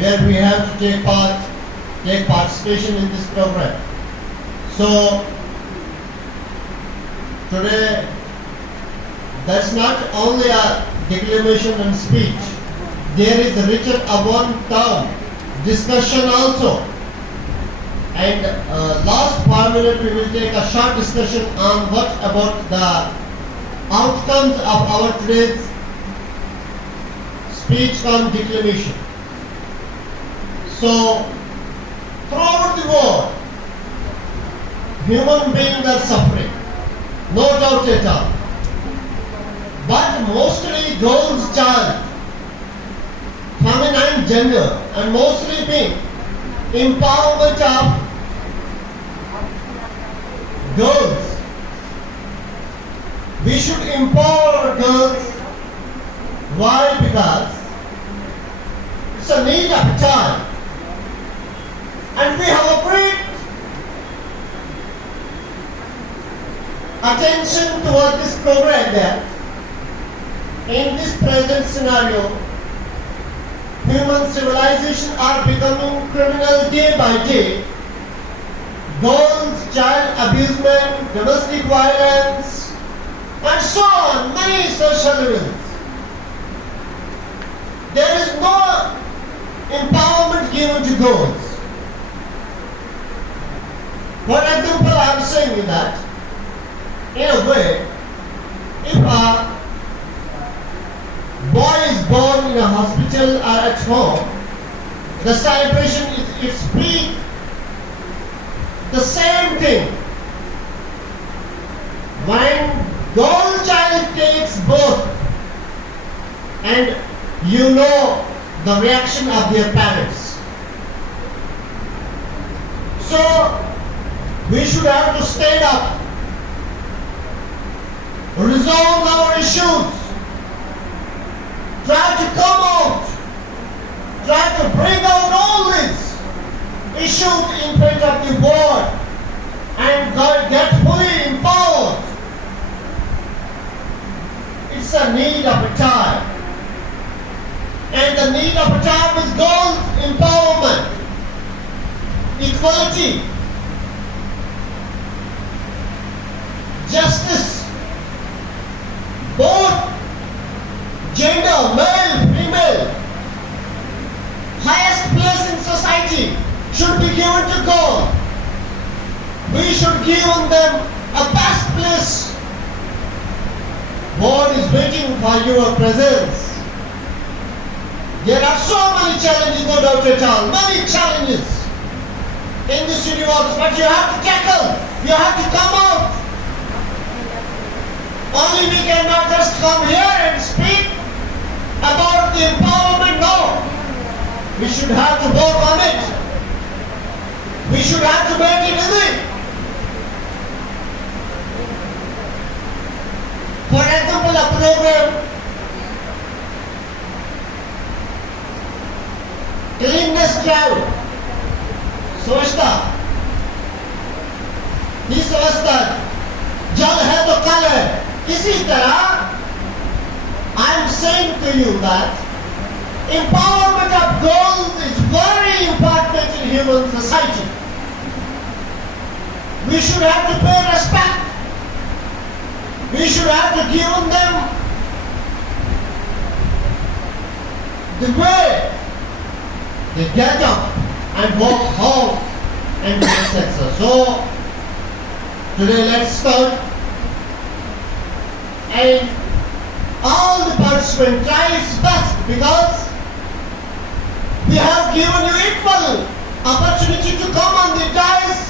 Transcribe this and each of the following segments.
where we have to take participation in this program. So today, that's not only a declamation and speech. There is written upon term discussion also. And last 5 minutes we will take a short discussion on what about the outcomes of our today's speech on declamation. So throughout the world, human beings are suffering, no doubt at all. But mostly girls' child, feminine gender, and mostly being empowerment of girls. We should empower girls. Why? Because it's a need of time. And we have a great attention toward this program that in this present scenario, human civilization are becoming criminal day by day. Girls, child abusement, domestic violence, and so on, many social evils. There is no empowerment given to girls. For example, I am saying that, in a way, if a boy is born in a hospital or at home, the celebration is its peak. The same thing. When girl child takes birth, and you know the reaction of their parents. So we should have to stand up, resolve our issues, try to come out, try to bring out all these issues in front of the board and get fully empowered. It's a need of a time. And the need of a time is girl empowerment, equality, justice, both gender, male, female, highest place in society should be given to God. We should give them a best place. God is waiting for your presence. There are so many challenges, no doubt at all, many challenges in this universe, but you have to tackle, you have to come out. Only we cannot just come here and speak about the empowerment, no. We should have to work on it. We should have to make it easy. For example, a program, cleanness drive, स्वच्छता, ही समझता जल है तो कल है. इसी तरह I am saying to you that empowerment of girls is very important in human society. We should have to pay respect. We should have to give them the way they get up and walk home and etc. So today let's start, and all the participants try its best, because we have given you equal opportunity to come on the dais.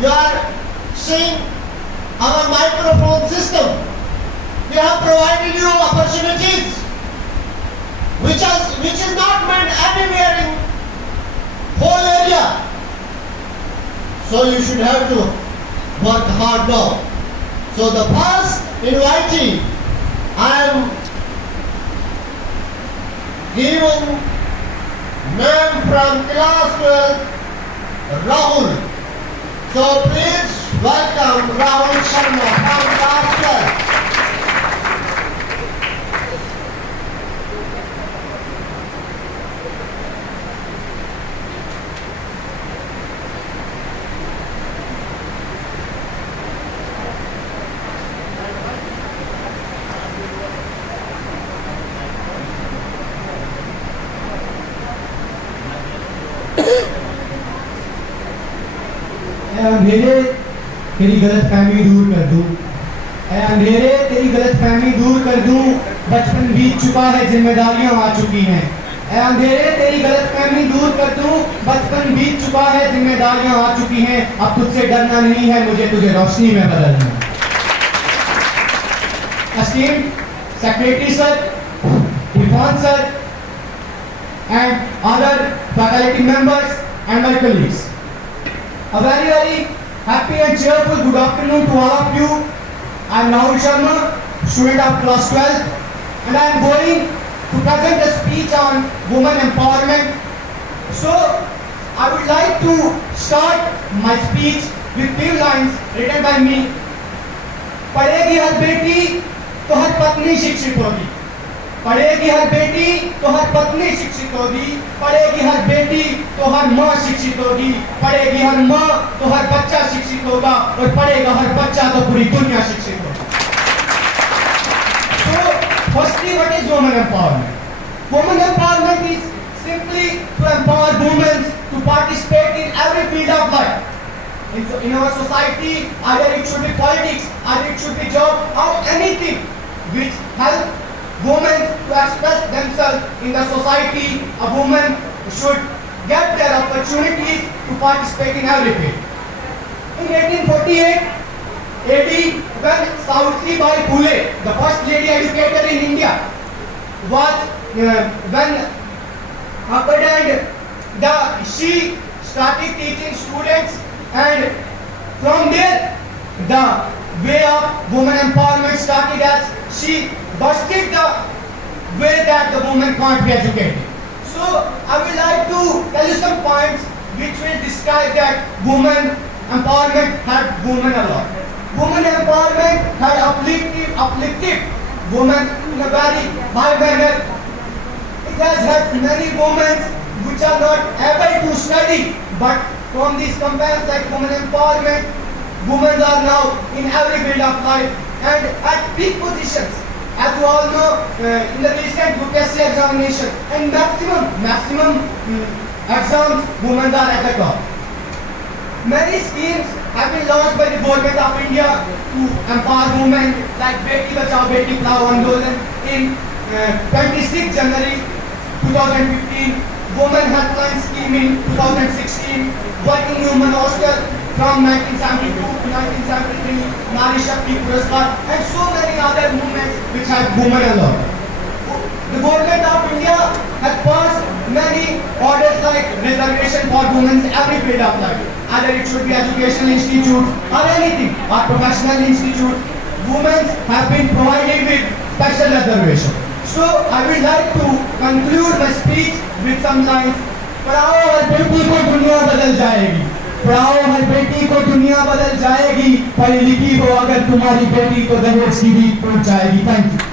You are seeing our microphone system. We have provided you opportunities which is not meant anywhere in whole area. So you should have to work hard now. So the first invitee I am giving name from class 12, Rahul. So please welcome Rahul Sharma from class 12. ऐ अंधेरे तेरी गलतफहमी दूर कर दूं, ऐ अंधेरे तेरी गलतफहमी दूर कर दूं, बचपन बीत चुका है जिम्मेदारियां आ चुकी हैं। ऐ अंधेरे तेरी गलतफहमी दूर कर दूं, बचपन बीत चुका है जिम्मेदारियां आ चुकी हैं। अब तुझसे डरना नहीं है, मुझे तुझे रोशनी में बदलना है। Esteemed Secretary Sir, Irfan Sir, and other faculty members and my colleagues, a very happy and cheerful good afternoon to all of you. I am Rahul Sharma, student of class 12, and I am going to present a speech on women empowerment. So, I would like to start my speech with few lines written by me. पढ़ेगी हर बेटी तो हर पत्नी शिक्षित होगी, पढ़ेगी हर बेटी तो हर पत्नी शिक्षित होगी, पढ़ेगी हर बेटी तो हर माँ शिक्षित होगी, पढ़ेगी हर माँ तो हर बच्चा शिक्षित होगा, और पढ़ेगा हर बच्चा तो पूरी दुनिया शिक्षित होगी। So, firstly, what is women empowerment? Women empowerment is simply to empower women to participate in every field of life. In our society, either it should be politics, either it should be job, or anything which help women to express themselves in the society. A woman should get their opportunities to participate in every field. In 1848 AD, when Savitribai Phule, the first lady educator in India, was when occurred, and she started teaching students, and from there the way of women empowerment started, as she busted the way that the woman can't be educated. So I would like to tell you some points which will describe that women empowerment helped women a lot. Women empowerment had uplifted women in a very high manner. It has helped many women which are not able to study, but from these campaigns like women empowerment, women are now in every field of life and at peak positions. As you all know, in the recent UPSC examination and maximum exams, women are at the top. Many schemes have been launched by the government of India to empower women, like Beti Bachao Beti Padhao Andolan in 26 January 2015, Women Helpline Scheme in 2016, Working Women Hostel from 1972 to 1973, Nari Shakti Puraskar, and so many other movements which have women alone. The government of India has passed many orders like reservation for women in every field of life. Either it should be educational institutes or anything, or professional institutes. Women have been provided with special reservation. So I would like to conclude my speech with some lines. पढ़ाओ हर बेटी को दुनिया बदल जाएगी, पढ़ाओ हर बेटी को दुनिया बदल जाएगी, पढ़ी लिखी हो अगर तुम्हारी बेटी तो दहेज की भी टूट जाएगी। Thank you.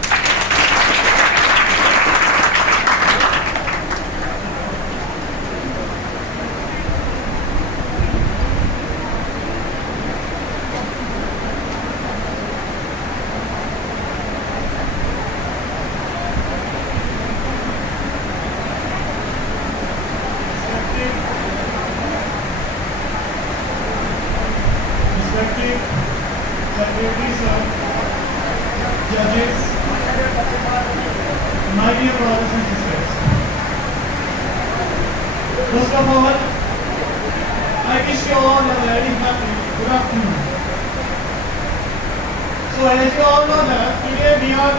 Secretary Sir, judges, my dear brothers and sisters. First of all, I wish you all a very happy good afternoon. So as you all know that today we are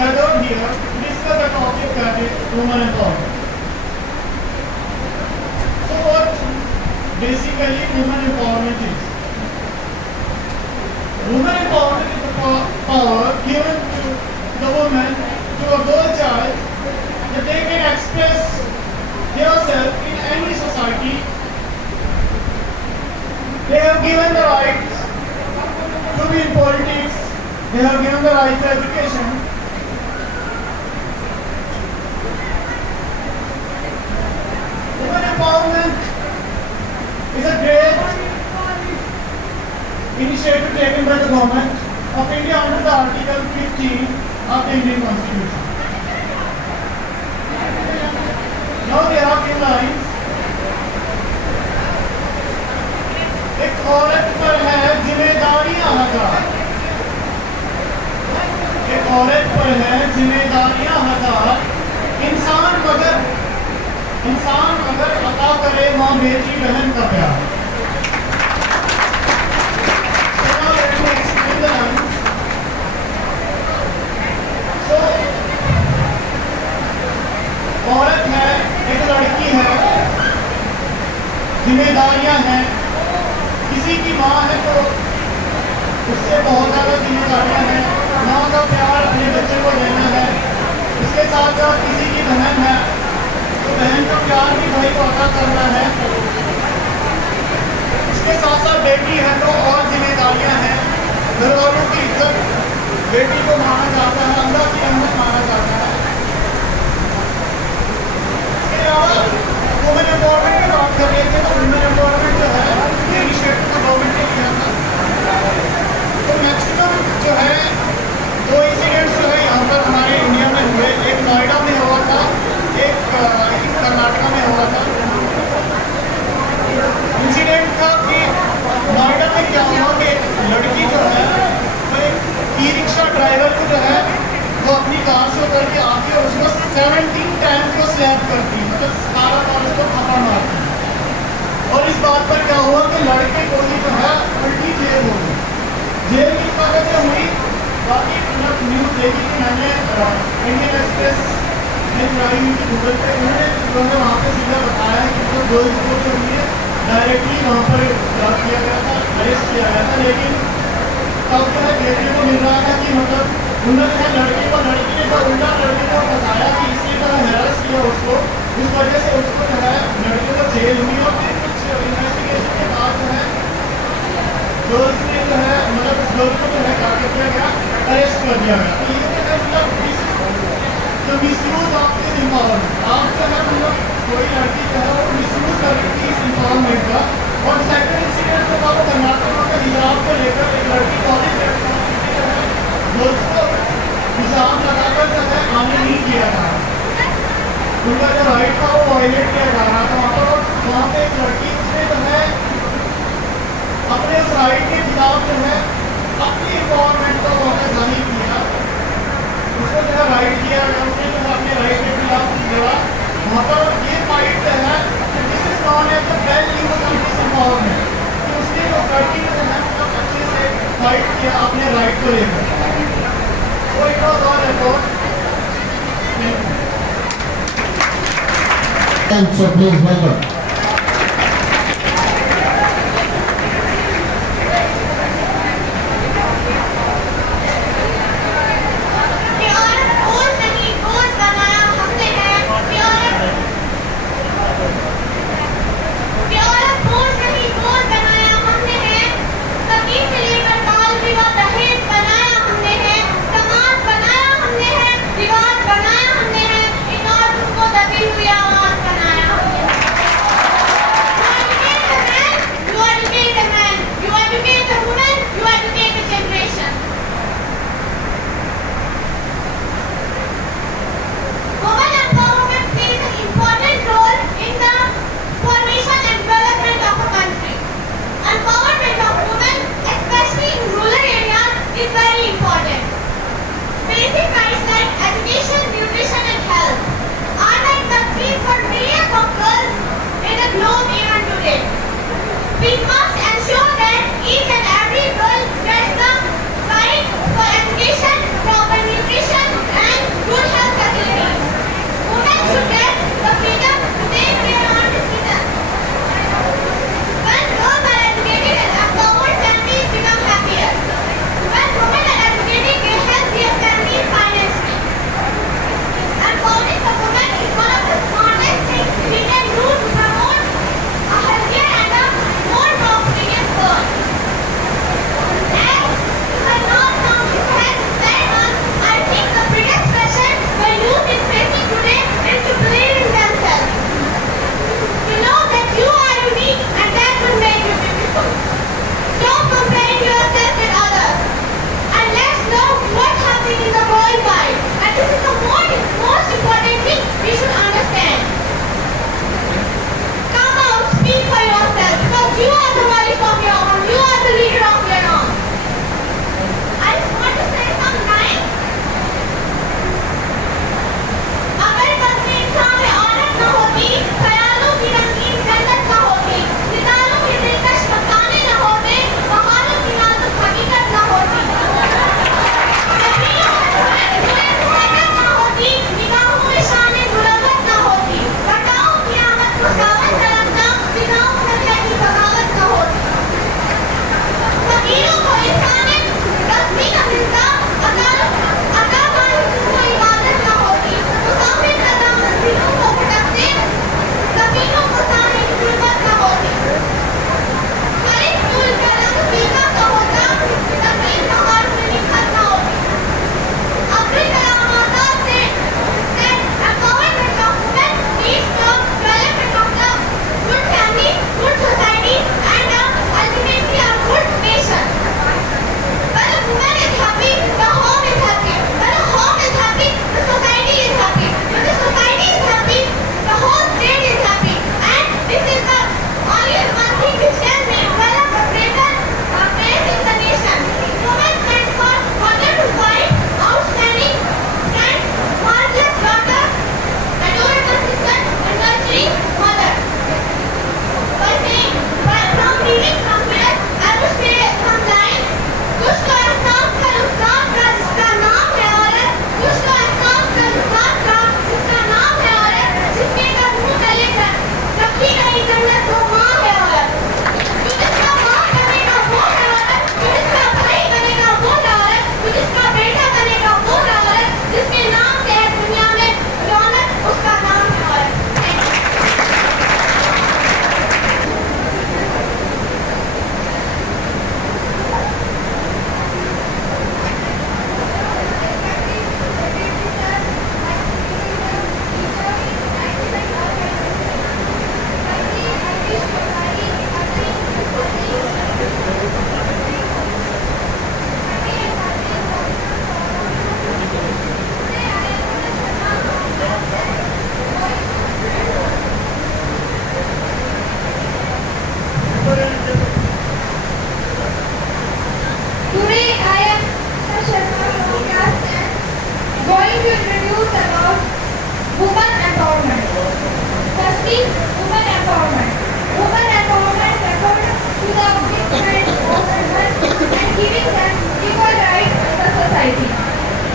gathered here to discuss a topic that is women empowerment. So what basically women empowerment is? Women empowerment is the power given to the woman, to a girl child, that they can express themselves in any society. They have given the right to be in politics. They have given the right to education. Women empowerment is a great initiative taken by the government of India under the Article 15 of the Indian Constitution. Now there are few lines औरत पर है जिम्मेदारियां हजार, इंसान मगर अता करे माँ बेटी बहन का प्यार। So now let me explain the lines. So, औरत है, एक लड़की है, जिम्मेदारियां हैं, किसी की माँ है तो उससे बहुत ज़्यादा जिम्मेदारियां हैं, माँ का प्यार अपने बच्चे को देना है। इसके साथ साथ किसी की बहन है तो बहन का प्यार भी भाई को अदा करना है। इसके साथ साथ बेटी है तो और जिम्मेदारियां हैं, घर वालों की इज्जत बेटी को माना जाता है, अल्लाह की रहमत माना जाता है। इसके अलावा वुमेन एम्पावरमेंट की बात कर रहे थे तो वुमेन एम्पावरमेंट जो है ये इनिशिएटिव तो गवर्नमेंट ने किया था। तो मैक्सिमम जो है 2 इंसिडेंट्स जो है यहाँ पर हमारे इंडिया में हुए, एक नोएडा में हुआ था, एक कर्नाटका में हुआ था। इंसिडेंट था कि नोएडा में क्या हुआ कि एक लड़की जो है वो एक ई रिक्शा ड्राइवर को जो है वो अपनी कार से उतर के आती है और उसको 17 टाइम्स वो स्लैप करती है, मतलब 17 बार उसको थप्पड़ मारती है। और इस बात पर क्या हुआ कि लड़के को ही जो है उल्टी जेल हो गई। जेल की वजह से हुई, बाकी मतलब न्यूज़ देखी थी मैंने, इंडियन एक्सप्रेस में चलाई हुई थी गूगल पे, उन्होंने वहाँ पे सीधा बताया कि जो गर्ल्स को जो हुई है डायरेक्टली वहाँ पर ड्रॉप किया गया था, अरेस्ट किया गया था। लेकिन तब जो है देखने को मिल रहा था कि मतलब उन्होंने लड़की ने जो उल्टा लड़के को बताया कि इसने जो हैरेस किया उसको, उस वजह से उसको जो है लड़के को जेल हुई और फिर कुछ इन्वेस्टिगेशन के बाद जो है गर्ल्स ने जो है मतलब उस गर्ल को जो है क्या किया गया, अरेस्ट कर दिया गया। तो ये जो है मतलब जो मिसयूज ऑफ दिस एम्पावरमेंट, आप जो है मतलब कोई लड़की जो है वो मिसयूज कर रही थी इस एम्पावरमेंट का। और सेकंड इंसिडेंट जो था वो कर्नाटक का हिजाब को लेकर एक लड़की कॉलेज गर्ल्स को हिजाब लगाकर जो है आने नहीं किया था, उनका जो राइट था वो वायलेट किया जा रहा था वहाँ पर। वहाँ पे एक लड़की उसने जो है अपने उस राइट के खिलाफ जो है अपनी एम्पावरमेंट को वहाँ पे जाहिर किया, उसको जो है राइट किया, उसने जो है अपने राइट के खिलाफ लड़ा वहाँ पर। ये फाइट जो है this is known as the well use of this empowerment, कि उसने जो लड़की ने जो है मतलब अच्छे से फाइट किया अपने राइट को लेकर। So it was all about And so please welcome. कि औरत बोझ नहीं, बोझ बनाया हमने है। कि औरत बोझ नहीं, बोझ बनाया हमने है। सती से लेकर बाल विवाह दहेज बनाया हमने है। समाज बनाया हमने है, रिवाज बनाया हमने है। इन औरतों को दबी हुई आवाज बनाया हमने है।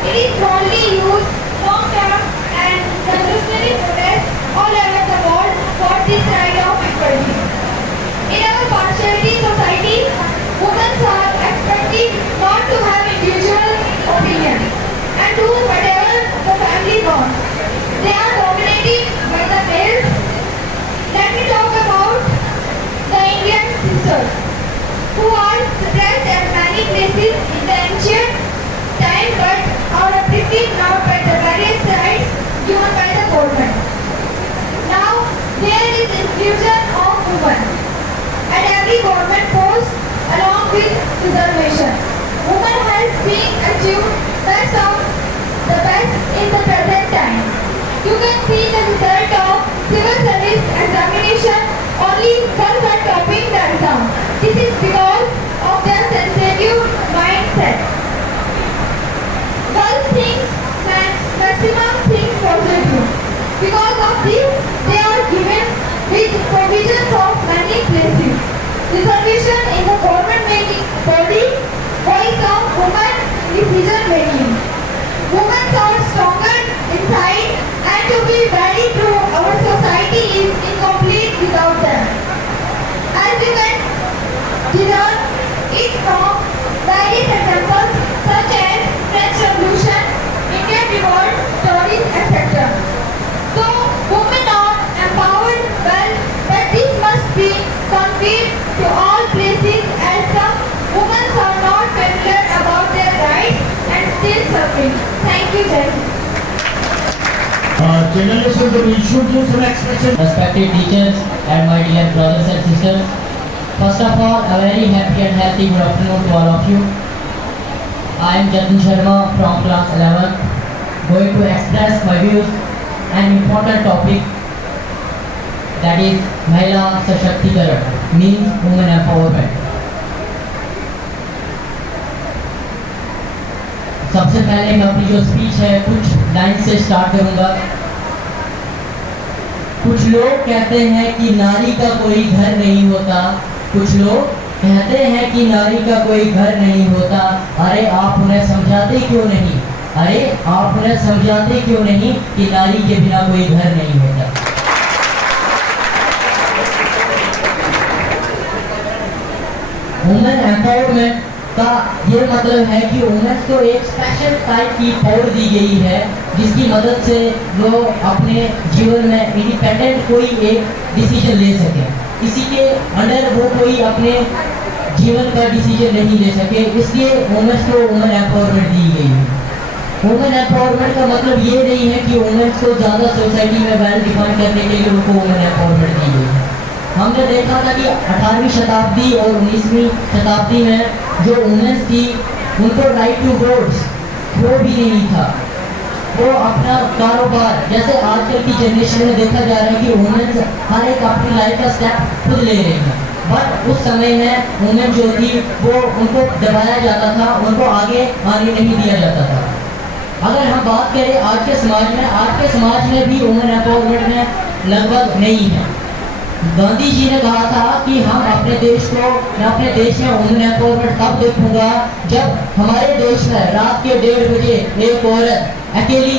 It is only used long-term and revolutionary protests all over the world for this right of equality. In our partiality society, women are expected not to have individual opinion and do whatever the family wants. They are dominated by the males. Let me talk about the Indian sisters, who are suppressed at many places in the ancient time but are uplifted now by the various rights given by the government. Now there is inclusion of women at every government post along with reservation. Women has been achieved the best in the present time. You can see the result of civil service examination only one were topping the exam. This is because of their sensitive mindset. Girls think maximum things positive. Because of this, they are given with provisions of many places. Reservation in the government making body, voice of women decision making. Women are stronger inside, and to be very true, our society is incomplete without them. As you can discern it from various examples such as French Revolution, Indian Revolt, stories, etc. So, women are empowered well, but this must be conveyed to all places as some women are not familiar about their rights and still suffering. Thank you, Jai. Journalists will should do some expression. Respected teachers and my dear brothers and sisters, first of all, a very happy and healthy good afternoon to all of you. I am Jatin Sharma from class 11, going to express my views an important topic, that is Mahila Sashaktikarana, means women empowerment. सबसे पहले मैं अपनी जो speech है कुछ line से start करूंगा। कुछ लोग कहते हैं कि नारी का कोई घर नहीं होता, कुछ लोग कहते हैं कि नारी का कोई घर नहीं होता। अरे आप उन्हें समझाते क्यों नहीं, अरे आप उन्हें समझाते क्यों नहीं कि नारी के बिना कोई घर नहीं होता। वुमेन एम्पावरमेंट का ये मतलब है कि वुमेन को एक स्पेशल टाइप की पावर दी गई है जिसकी मदद से वो अपने जीवन में इंडिपेंडेंट कोई एक डिसीजन ले सके। किसी के अंडर वो कोई अपने जीवन का डिसीजन नहीं ले सके, इसलिए वुमेन्स को वुमेन एम्पावरमेंट दी गई है। वुमेन एम्पावरमेंट का मतलब ये नहीं है कि वुमेन्स को ज़्यादा सोसाइटी में वेल डिफाइन करने के लिए उनको वुमेन एम्पावरमेंट दी गई है। हमने देखा था कि 18वीं शताब्दी और 19वीं शताब्दी में जो वुमेन्स थी उनको राइट टू वोट्स वो भी नहीं था। वो अपना कारोबार, जैसे आजकल की जनरेशन में देखा जा रहा है कि वुमेन्स हर एक अपनी लाइफ का स्टेप खुद ले रही हैं, बट उस समय में वुमेन जो थी वो उनको दबाया जाता था, उनको आगे आने नहीं दिया जाता था। अगर हम बात करें आज के समाज में भी वुमेन एम्पावरमेंट में लगभग नहीं है। गांधी जी ने कहा था कि मैं अपने देश में वुमेन एम्पावरमेंट तब देखूंगा जब हमारे देश में रात के 1:30 बजे एक औरत अकेली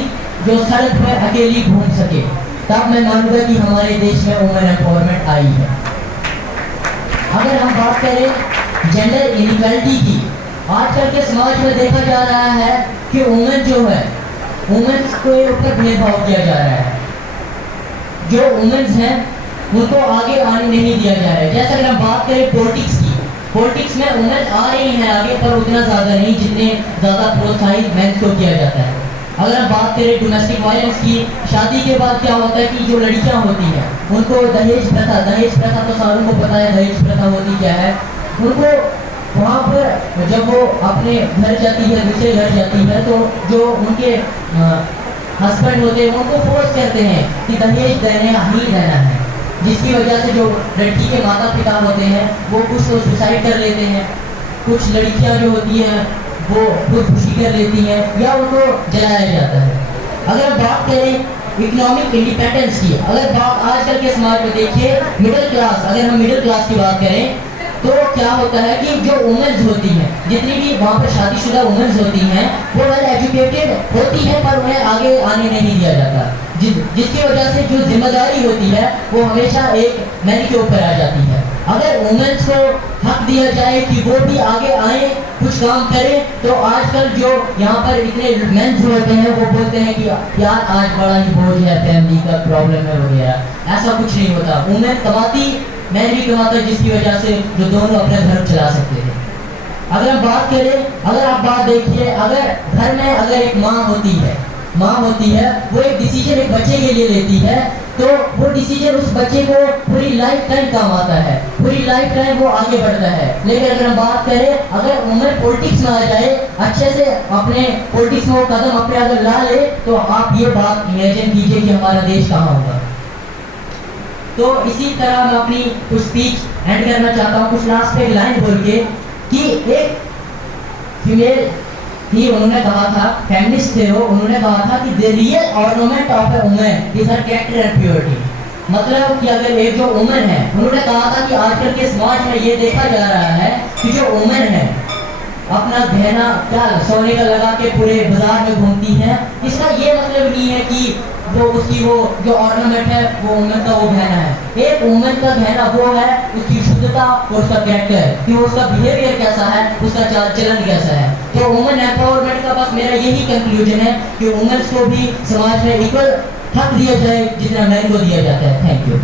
जो सड़क पर अकेली घूम सके, तब मैं मानूंगा कि हमारे देश में वुमेन एम्पावरमेंट आई है। अगर हम बात करें जेंडर इनइक्वालिटी की, आजकल के समाज में देखा जा रहा है कि वुमेन जो है वुमेन्स के ऊपर भेदभाव किया जा रहा है। जो वुमेन्स हैं उनको आगे आने नहीं दिया जा रहा है। जैसे अगर हम बात करें पॉलिटिक्स की, पॉलिटिक्स में वुमेन आ रही हैं आगे, पर उतना ज़्यादा नहीं जितने ज़्यादा प्रोत्साहित मेंस को किया जाता है। अगर हम बात करें डोमेस्टिक वायलेंस की, शादी के बाद क्या होता है कि जो लड़कियां होती हैं उनको दहेज प्रथा तो सारों को पता है दहेज प्रथा होती क्या है। उनको वहाँ पर जब वो अपने घर जाती है, दूसरे घर जाती है, तो जो उनके हस्बैंड होते हैं उनको फोर्स करते हैं कि दहेज देना ही रहना है, जिसकी वजह से जो लड़की के माता पिता होते हैं वो कुछ तो सुसाइड कर लेते हैं, कुछ लड़कियां जो होती हैं वो खुदकुशी कर लेती हैं या उनको जलाया जाता है। अगर हम बात करें इकोनॉमिक इंडिपेंडेंस की, अगर बात आजकल के समाज में देखिए मिडिल क्लास, अगर हम मिडिल क्लास की बात करें तो क्या होता है कि जो वुमेन्स होती हैं, जितनी भी वहाँ पर शादीशुदा वुमेन्स होती हैं, वो वेल एजुकेटेड होती हैं पर उन्हें आगे आने नहीं दिया जाता, जिसकी वजह से जो जिम्मेदारी होती है वो हमेशा एक मैन के ऊपर आ जाती है। अगर वुमेन्स को हक दिया जाए कि वो भी आगे आए, कुछ काम करें, तो आजकल जो यहाँ पर इतने मेंस होते हैं वो बोलते हैं कि यार आज बड़ा ही बोझ है, फैमिली का प्रॉब्लम है वगैरह। ऐसा कुछ नहीं होता। वुमेन कमाती, मैन भी कमाता, जिसकी वजह से जो दोनों अपने घर चला सकते हैं। अगर हम बात करें, अगर आप बात देखिए, अगर घर में अगर एक माँ होती है, वो एक डिसीजन एक बच्चे के लिए लेती है, तो वो डिसीजन उस बच्चे को पूरी लाइफ टाइम काम आता है, पूरी लाइफ टाइम वो आगे बढ़ता है। लेकिन अगर हम बात करें, अगर वुमेन पॉलिटिक्स में आ जाए, अच्छे से अपने पॉलिटिक्स में वो कदम अपने अगर ला ले, तो आप ये बात इमेजिन कीजिए कि हमारा देश कहाँ होगा। तो इसी तरह मैं अपनी कुछ स्पीच एंड करना चाहता हूँ, कुछ लास्ट पे एक लाइन बोल के कि एक फीमेल थी, उन्होंने कहा था, फेमिनिस्ट थे वो, उन्होंने कहा था कि the real ornament of a woman is her character and purity. मतलब कि अगर एक जो वुमन है, उन्होंने कहा था कि आजकल के समाज में ये देखा जा रहा है कि जो वुमन है अपना गहना क्या सोने का लगा के पूरे बाजार में घूमती है। इसका ये मतलब नहीं है कि वो उसकी वो जो ऑर्नामेंट है वो वुमन का वो गहना है। एक वुमन का गहना वो है उसकी शुद्धता और उसका कैरेक्टर, कि वो उसका बिहेवियर कैसा है, उसका चाल चलन कैसा है। तो वुमन एम्पावरमेंट का बस मेरा यही कंक्लूजन है कि वुमेन्स को भी समाज में इक्वल हक दिया जाए जितना मैन को दिया जाता है। Thank you.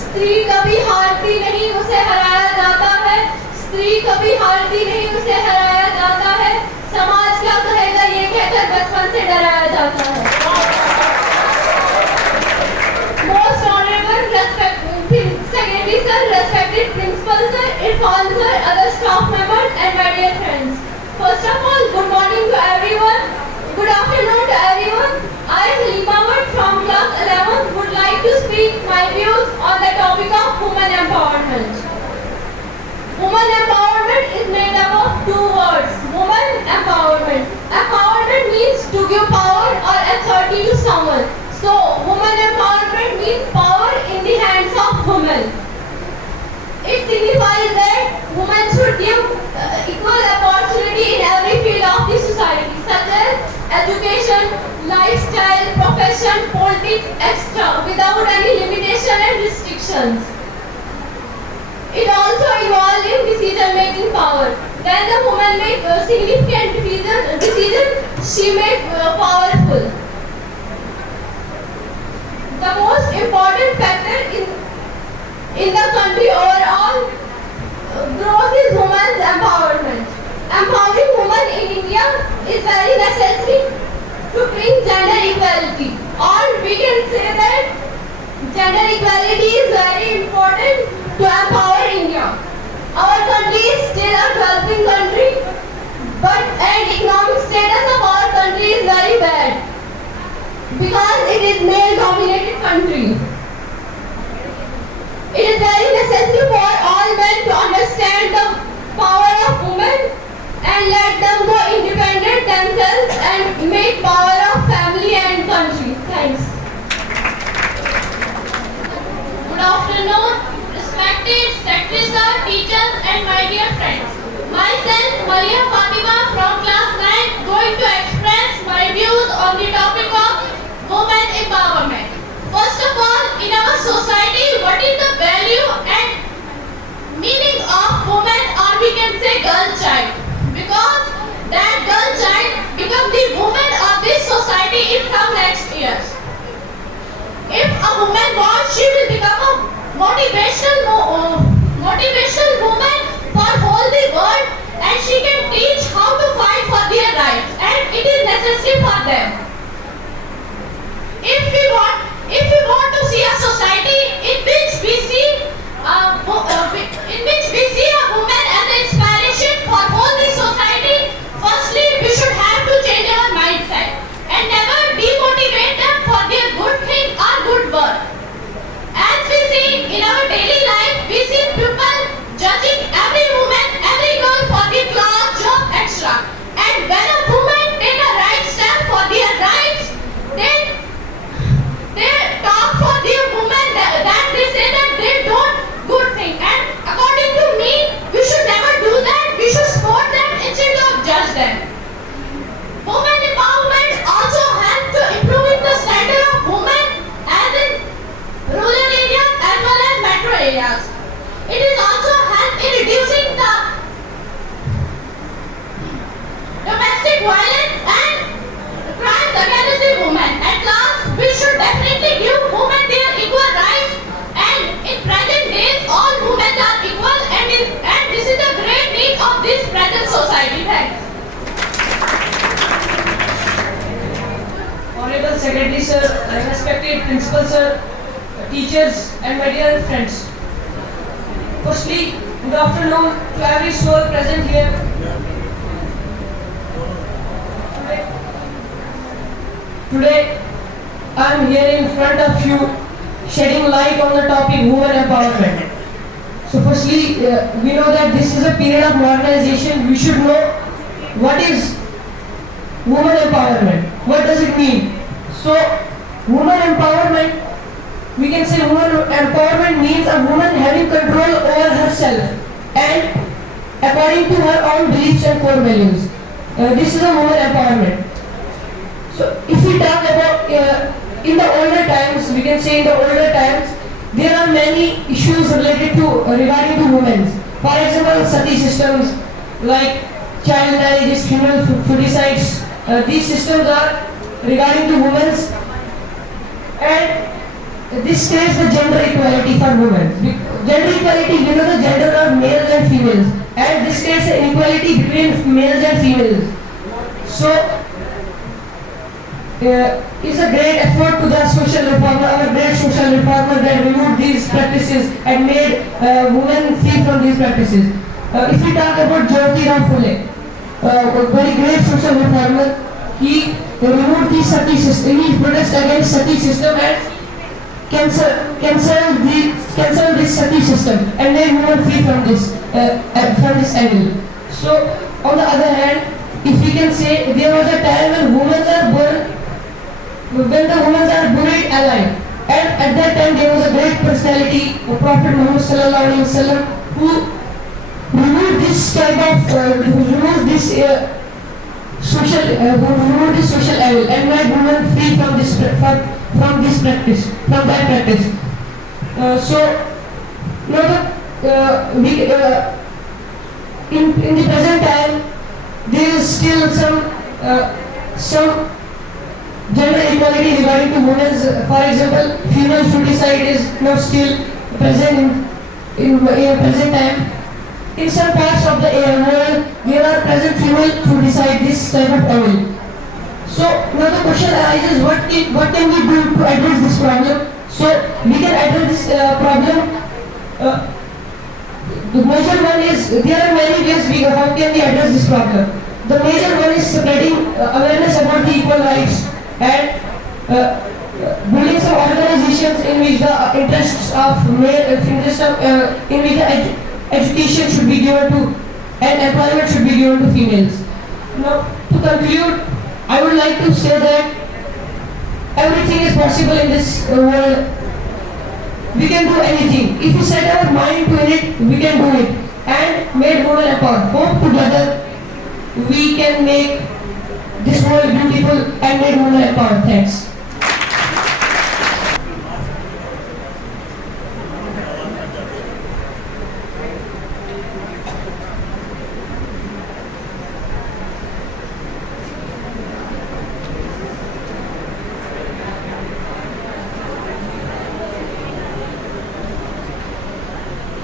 स्त्री कभी हारती नहीं, उसे हराया जाता है। स्त्री कभी हारती नहीं, उसे हराया जाता है। समाज क्या कहेगा ये कहकर बचपन से डराया जाता है। Most honourable secretary sir, respected principal sir, Irfan sir, other staff members and my dear friends, first of all good morning to everyone, good afternoon to everyone. I, Halima Bhatt from class 11 would like to speak my views on the topic of women empowerment. Women empowerment is made up of two words, woman empowerment. Empowerment means to give power or authority to someone. So woman empowerment means power in the hands of women. It signifies that women should give equal opportunity in every field of the society, such as education, lifestyle, profession, politics, etc., without any limitation and restrictions. It also involves in decision-making power. When the woman makes significant decision, she makes powerful. The most important factor in the country overall growth is women's empowerment. Empowering women in India is very necessary to bring gender equality. Or we can say that gender equality is very important to empower India. Our country is still a developing country, but economic status of our country is very bad because it is male-dominated country. It is very necessary for all men to understand the power of women and let them go independent themselves and make power of family and country. Thanks. Good afternoon, respected secretary sir, teachers and my dear friends. Myself, Malia Fatima from class 9, going to express my views on the topic of women empowerment. First of all, in our society, what is the value and meaning of woman, or we can say girl child? Because that girl child becomes the woman of this society in some next years. If a woman wants, she will become a motivational woman for whole the world, and she can teach how to fight for their rights, and it is necessary for them. If we want to see a society in which we see a woman as an inspiration for whole the society, firstly we should have to change our mindset and never demotivate them for their good thing or good work. As we see in our daily life, we see people judging every woman, every girl for their class, job, etc. And when a woman take a right step for their Secretary sir, respected Principal sir, teachers and my dear friends. Firstly, good afternoon to every soul present here. Today, I am here in front of you shedding light on the topic women empowerment. So firstly, we know that this is a period of modernization. We should know what is women empowerment. What does it mean? So, women empowerment, we can say women empowerment means a woman having control over herself and according to her own beliefs and core values. This is a woman empowerment. So, if we talk about in the older times, we can say in the older times, there are many issues related to regarding to women. For example, sati systems like child marriages, female foeticides. These systems are regarding to women, and this creates the gender equality for women. Gender equality, you know, the gender are males and females, and this creates an inequality between males and females. So, it's a great effort to the social reformer, our great social reformer that removed these practices and made women free from these practices. If we talk about Jyotirao Phule, a very great social reformer, he removed the sati system. He protested against sati system and cancelled this sati system and made women free from this angle. So, on the other hand, if we can say there was a time when women are born, when the women are buried alive, and at that time there was a great personality, Prophet Muhammad sallallahu alaihi wasallam, who removed this type of removed this social evil and made women free from this practice, from that practice. So now in the present time there is still some gender equality regarding to women. For example, female foeticide is now still present in present time. In some parts of the world, there are present female foeticide, this type of evil. So now the question arises: what can we do to address this problem? So we can address this problem. The major one is there are many ways how can we address this problem. The major one is spreading awareness about the equal rights and building some organizations in which the interests of in which the education should be given to and employment should be given to females. Now, to conclude, I would like to say that everything is possible in this world. We can do anything. If we set our mind to it, we can do it. And made women empowered. Hope together we can make this world beautiful and made women empowered. Thanks.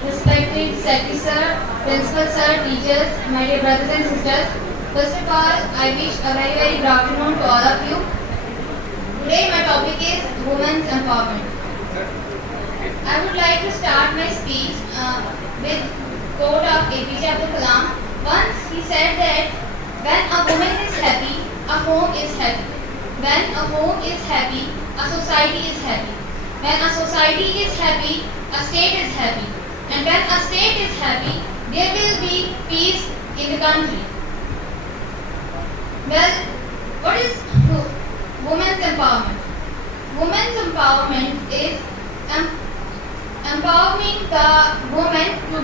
Respected Secretary Sir, Principal Sir, teachers, my dear brothers and sisters, first of all, I wish a very good afternoon to all of you. Today my topic is women's empowerment. I would like to start my speech with quote of APJ Abdul Kalam. Once he said that when a woman is happy, a home is happy. When a home is happy, a society is happy. When a society is happy, a state is happy. And when a state is happy, there will be peace in the country. Well, what is women's empowerment? Women's empowerment is empowering the women to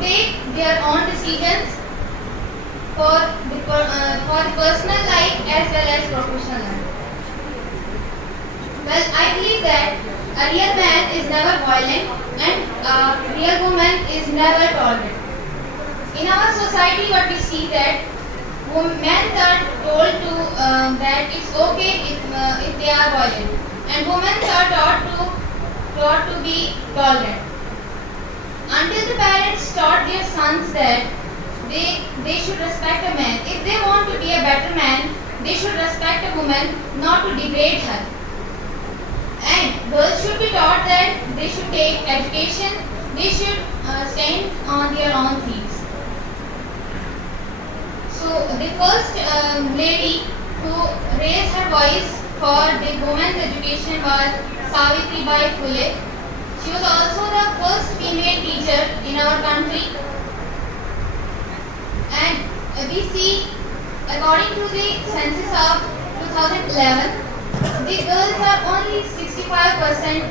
take their own decisions for the personal life as well as professional life. Well, I believe that a real man is never violent and a real woman is never tolerant. In our society, what we see that men are told to that it's okay if they are violent, and women are taught to be tolerant. Until the parents taught their sons that they should respect a man. If they want to be a better man, they should respect a woman, not to degrade her. And girls should be taught that they should take education, they should stand on their own feet. So the first lady who raised her voice for the women's education was Savitribai Phule. She was also the first female teacher in our country. And we see, according to the census of 2011, the girls are only 65%.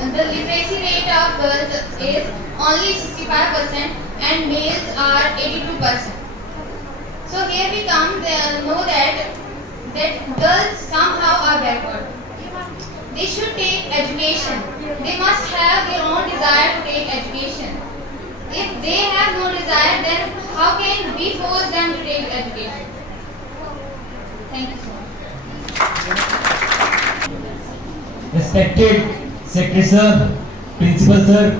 The literacy rate of girls is only 65% and males are 82%. So here we come, they know that girls somehow are backward. They should take education. They must have their own desire to take education. If they have no desire, then how can we force them to take education? Thank you so much. Respected Secretary Sir, Principal Sir,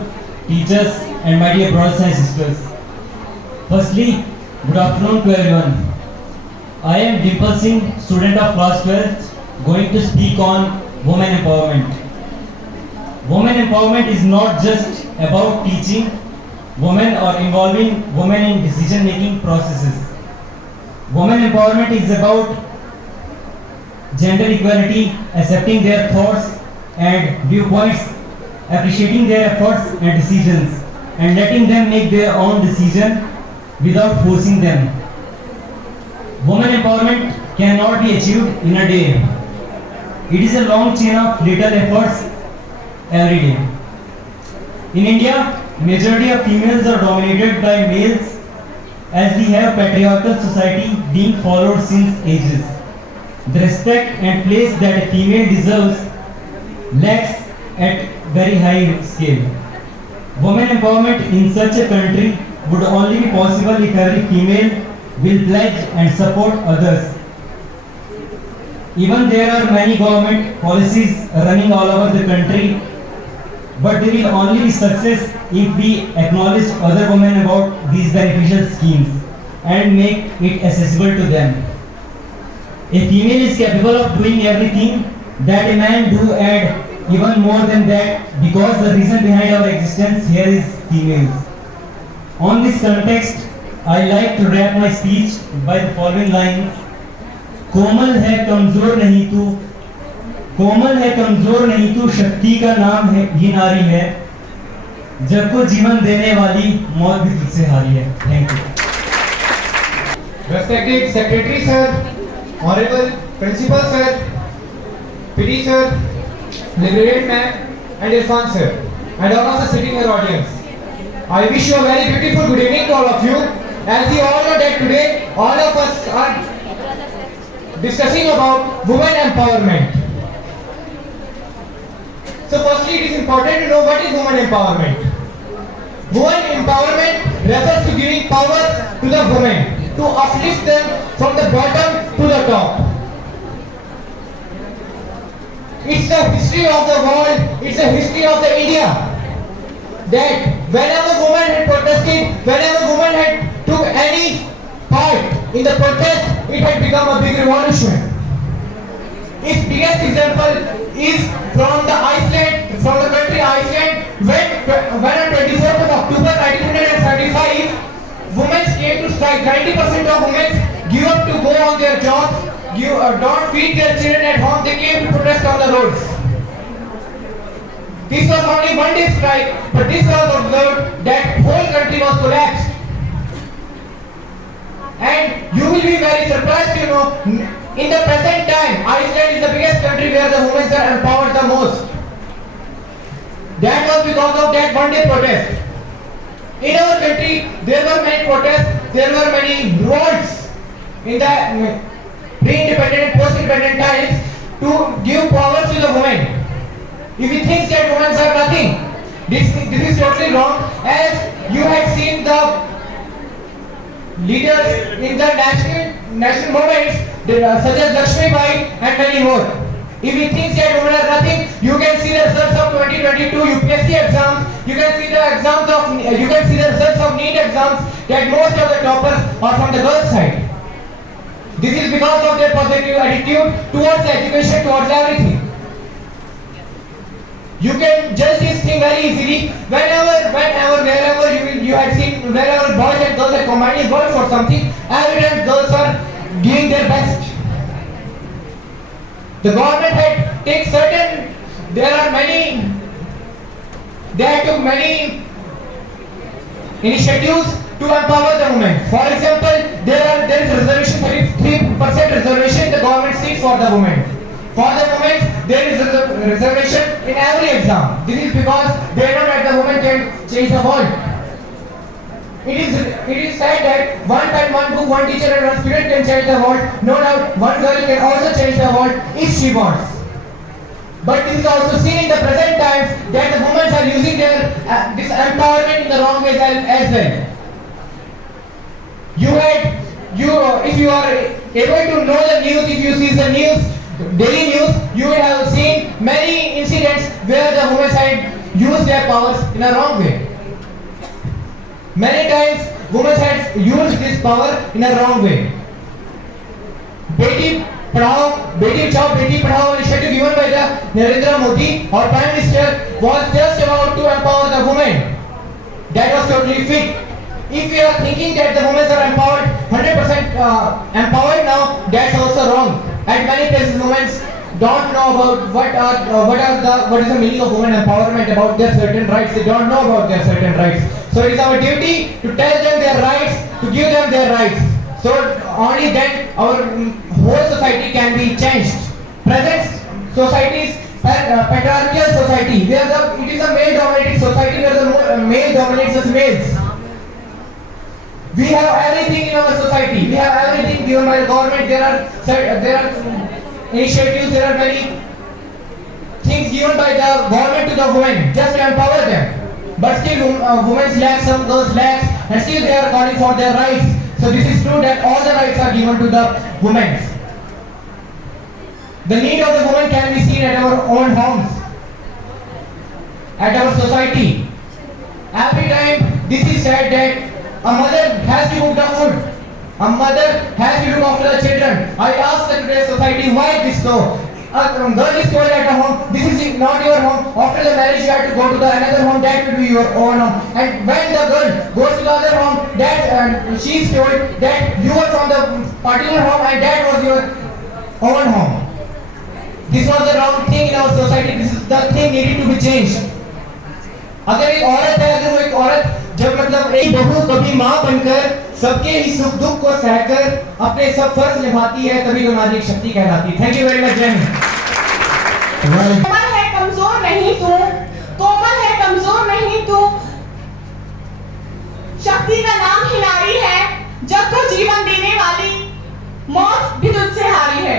teachers and my dear brothers and sisters. Firstly, good afternoon to everyone. I am Dimple Singh, student of class 12, going to speak on women empowerment. Women empowerment is not just about teaching women or involving women in decision-making processes. Women empowerment is about gender equality, accepting their thoughts and viewpoints, appreciating their efforts and decisions, and letting them make their own decision without forcing them. Women empowerment cannot be achieved in a day. It is a long chain of little efforts every day. In India, majority of females are dominated by males, as we have patriarchal society being followed since ages. The respect and place that a female deserves lacks at very high scale. Women empowerment in such a country would only be possible if every female will pledge and support others. Even there are many government policies running all over the country, but they will only be success if we acknowledge other women about these beneficial schemes and make it accessible to them. A female is capable of doing everything that a man do and even more than that, because the reason behind our existence here is females. On this context, I like to wrap my speech by the following lines. कोमल है कमजोर नहीं तू, कोमल है कमजोर नहीं तू, शक्ति का नाम है ये नारी है, जब को जीवन देने वाली मौत भी तुझसे हारी है. Thank you. Respected Secretary Sir, Honorable Principal Sir, PD Sir, Liberated Man and Irfan Sir, and all of the sitting here audience. I wish you a very beautiful good evening to all of you. As you all know that today all of us are discussing about women empowerment. So firstly, it is important to know what is women empowerment. Women empowerment refers to giving power to the women, to uplift them from the bottom to the top. It's the history of the world, it's the history of the India, that whenever women had protested, whenever women had took any part in the protest, it had become a big revolution. Its biggest example is from the Iceland, from the country Iceland, when on 24th of October 1935, women came to strike. 90% of women give up to go on their jobs, don't feed their children at home, they came to protest on the roads. This was only one day strike, but this was observed that whole country was collapsed. And you will be very surprised to know, in the present time, Iceland is the biggest country where the women are empowered the most. That was because of that one day protest. In our country, there were many protests, there were many revolts in the pre-independent and post-independent times to give power to the women. If you think that women are nothing, this is totally wrong, as you had seen the leaders in the national movements such as Lakshmi Bai and many more. If you think that women are nothing, you can see the results of 2022 UPSC exams, you can see the results of NEET exams, that most of the toppers are from the girls' side. This is because of their positive attitude towards education, towards everything. You can judge this thing very easily wherever, wherever you had seen, wherever boys and girls are combining work for something, every time girls are giving their best. The government had take certain, they took many initiatives to empower the women. For example, there is reservation, 33% reservation in the government seats for the women. For the women, there is a reservation in every exam. This is because they know that the women can change the world. It is said that one pen, one book, one teacher and one student can change the world. No doubt, one girl can also change the world if she wants. But it is also seen in the present times that the women are using their this empowerment in the wrong ways as well. If you are able to know the news, if you see the news, daily news, you will have seen many incidents where the women had used their powers in a wrong way. Many times, women had used this power in a wrong way. Beti Bachao, Beti Padhao initiative given by the Narendra Modi, our Prime Minister, was just about to empower the women. That was totally fit. If you are thinking that the women are empowered, 100% empowered now, that's also wrong. At many places, women don't know about what is the meaning of women empowerment, about their certain rights. They don't know about their certain rights. So it is our duty to tell them their rights, to give them their rights. So only then our whole society can be changed. Present societies, patriarchal society, it is a male-dominated society where the male dominates the males. We have everything in our society. We have everything given by the government. There are initiatives. There are many things given by the government to the women just to empower them. But still, women lack, some girls lack, and still they are calling for their rights. So this is true that all the rights are given to the women. The need of the woman can be seen at our own homes, at our society. Every time this is said that a mother has to cook the food, a mother has to look after the children. I ask the today's society, why this so? A girl is told at a home, this is not your home. After the marriage, you have to go to another home, that will be your own home. And when the girl goes to the other home, she is told that you were from the particular home and that was your own home. This was the wrong thing in our society. This is the thing needed to be changed. अगर एक औरत है, अगर वो एक औरत जब मतलब एक बहू कभी माँ बनकर सबके ही सुख दुख को सहकर अपने सब फर्ज निभाती है, तभी वो नारी शक्ति कहलाती है। Thank you very much. जय हिंद। कोमल है कमजोर नहीं तू, कोमल है कमजोर नहीं तू, शक्ति का नाम ही नारी है, जग को जीवन देने वाली, मौत भी तुझसे हारी है।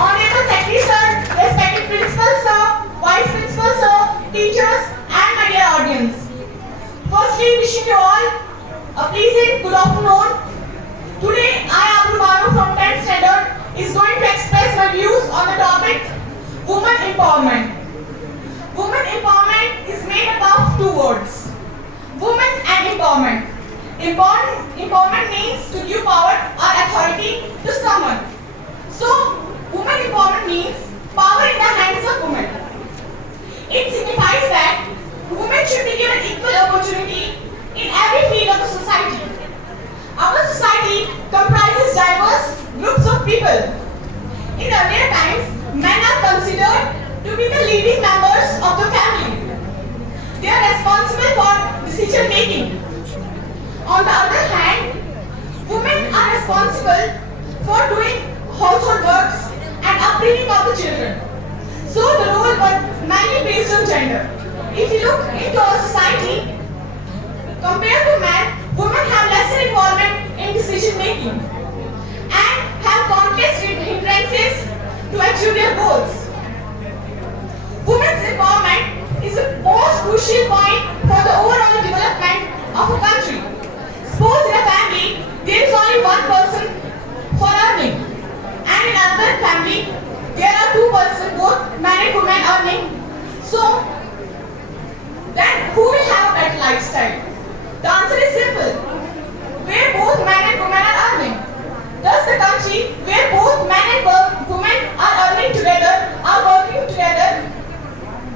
Honorable Secretary Sir, respected Principal Sir, Vice Principal Sir, teachers and my dear audience. Firstly, wishing you all a pleasant good afternoon. Today, I, Abdul Manu from 10th Standard, is going to express my views on the topic Women Empowerment. Women Empowerment is made up of two words, women and empowerment. Empowerment means to give power or authority to someone. So, women empowerment means power in the hands of women. It signifies that women should be given equal opportunity in every field of the society. Our society comprises diverse groups of people. In earlier times, men are considered to be the leading members of the family. They are responsible for decision making. On the other hand, women are responsible for doing household works and upbringing of the children. So the role was mainly based on gender. If you look into our society, compared to men, women have lesser involvement in decision making and have countless hindrances to achieve their goals. Women's empowerment is the most crucial point for the overall development of a country. Suppose in a family, there is only one person for earning, and in another family, there are two persons, both men and women earning. So, then who will have a better lifestyle? The answer is simple. Where both men and women are earning. Thus, the country where both men and women are earning together, are working together,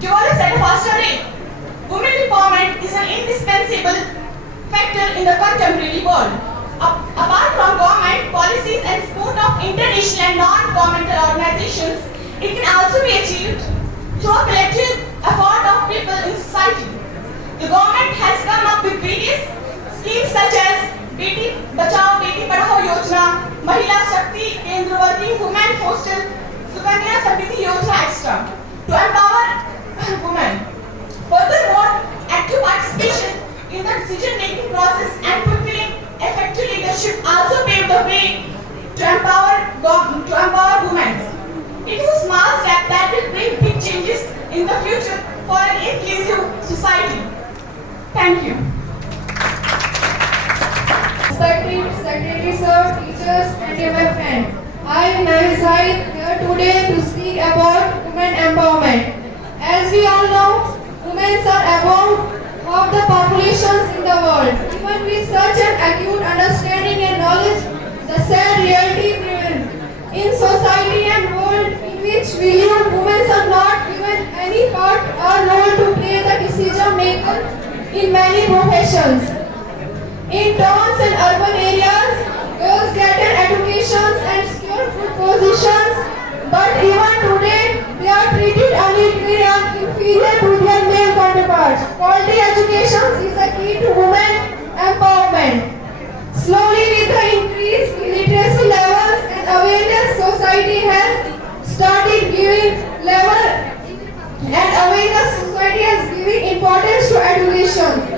develops at a faster rate. Women empowerment is an indispensable factor in the contemporary world. Apart from government policies and support of international and non-governmental organizations, it can also be achieved through a collective effort of people in society. The government has come up with various schemes such as Beti Bachao Beti Padhao Yojana, Mahila Shakti Kendra Working Women Hostel, Sukanya Samriddhi Yojana Extra to empower women. Furthermore, active participation in the decision-making process and fulfilling effective leadership also pave the way to empower women. It is a small step that will bring big changes in the future for an inclusive society. Thank you. Respected Secretary Sir, teachers and dear my friend, I am Navizai here today to speak about women empowerment. As we all know, women are above half the populations in the world. Even with such an acute understanding and knowledge, the sad reality prevails. In society and world in which we live, women are not given any part or role to play the decision maker in many professions. In towns and urban areas, girls get an education and secure good positions, but even today, they are treated unequally and inferior to their male counterparts. Quality education is the key to women empowerment. Slowly, with the increased literacy levels and awareness, society has started giving level and awareness. Society has given importance to education.